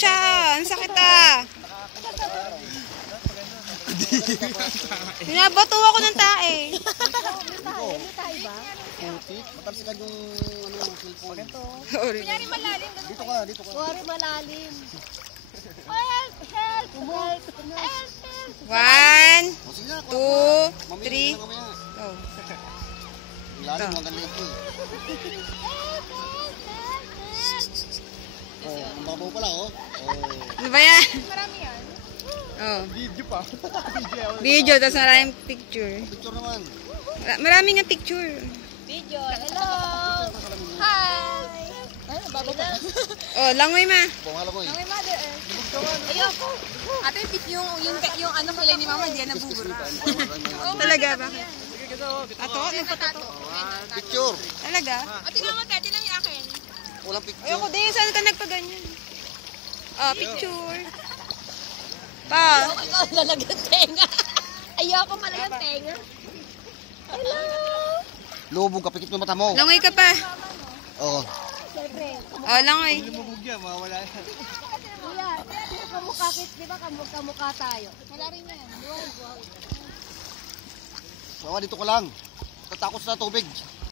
Cha, ang sakit ah. Binabato ako ng tae. May tae ba? Matalsikan yung cellphone. Kunyari malalim. Dito ka. Kunyari malalim. Help! Help! Help! Help! 1, Sige na. 2, 3. Go. Ilalim mo hanggang leg ko eh. Oh, ang babaw pala oh. Ano ba yan? Marami yan. Oh. Video pa. Video, tapos maraming picture. Picture naman. Maraming nga picture. Video. Hello! Hi! Ay, bago pa. Oh, langoy ma. Bumala ko eh. Ang mother earth. Ayoko. Ate, yung ano kulay ni mama, hindi yan nabubura. Talaga ba? Ato? Nagpatato? Picture. Talaga? O, tinawag ka, tinawag yung akin. Walang picture. Ayoko din. Saan ka nagpaganyan? Oh, picture. Pa. Ikaw lalagang tenga. Ayoko malagang tenga. Hello! Lubog ka, pikit mo mata mo. Langoy ka pa. Oo. Siyempre. Oh, langoy. Kuya, kamukha kit, di ba kamukha tayo? Wala rin yan. Sawa, dito ko lang. Tatakot sa tubig.